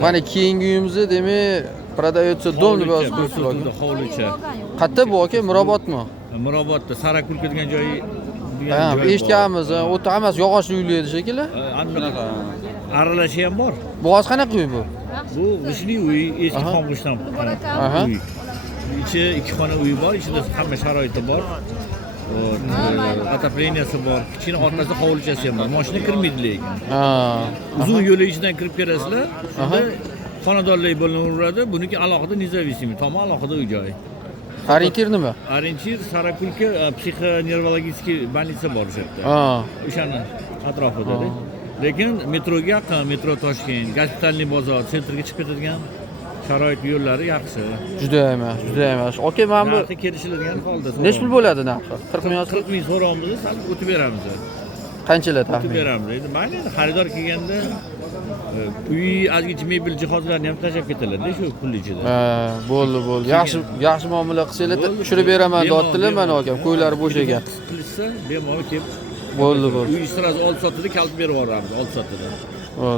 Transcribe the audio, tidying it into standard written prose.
Mana keyingi uyimizni demak продается dom deb yozib qo'yibdi. Hovlicha. Qayerda bu aka? Mirobodmi? Mirobodda Sarakulka degan joyi. Ha, eshitganmiz. O'ta hammasi yog'ochli uylar edi shekilli. Anaqa aralashi ham bor. Bo'g'oz qanaqa uy bu? Bu g'ishli uy, eski xomg'ishdan. Aha. Uy. Ichi ikki xona uy bor, ichida hamma sharoiti bor. Отопленияsi bor. Kichkina orqasida hovlichasi ham bor. Mashina kirmaydi lekin. Ha. Uzun yo'l ichidan kirib kirasizlar. Shunda xonadonlar bo'laveradi. Buniki alohida независимый, tomon alohida uy joy. Orientir nima? Orientir Sarakulka psixonevrologический больница bor o'sha yerda. Ha. O'shani atrofida. Lekin metroga yaqin, metro Toshkent, gospitalniy bozor, sentrga chiqib ketadigan sharoit yo'llari yaxshi. Juda emas, juda emas. Aka, men bu Narxi kelishiladigan holda. necha pul bo'ladi narxi? 40 ming 40 ming so'raymiz, sal o'tib beramiz. Qanchalar O'tib taxmin? beramiz. Endi mayli, xaridor kelganda uy azgicha mebel jihozlarni ham tashlab ketadilar shu pul ichida. Ha, bo'ldi. Yaxshi muomala qilsanglar, tushirib beraman deyaptilar mana aka, qo'ylari bo'sh ekan. Qilsa, bemalol kelib Bo'ldi. uy sразу olib sotadi, kalit berib yuboramiz, olib sotadi.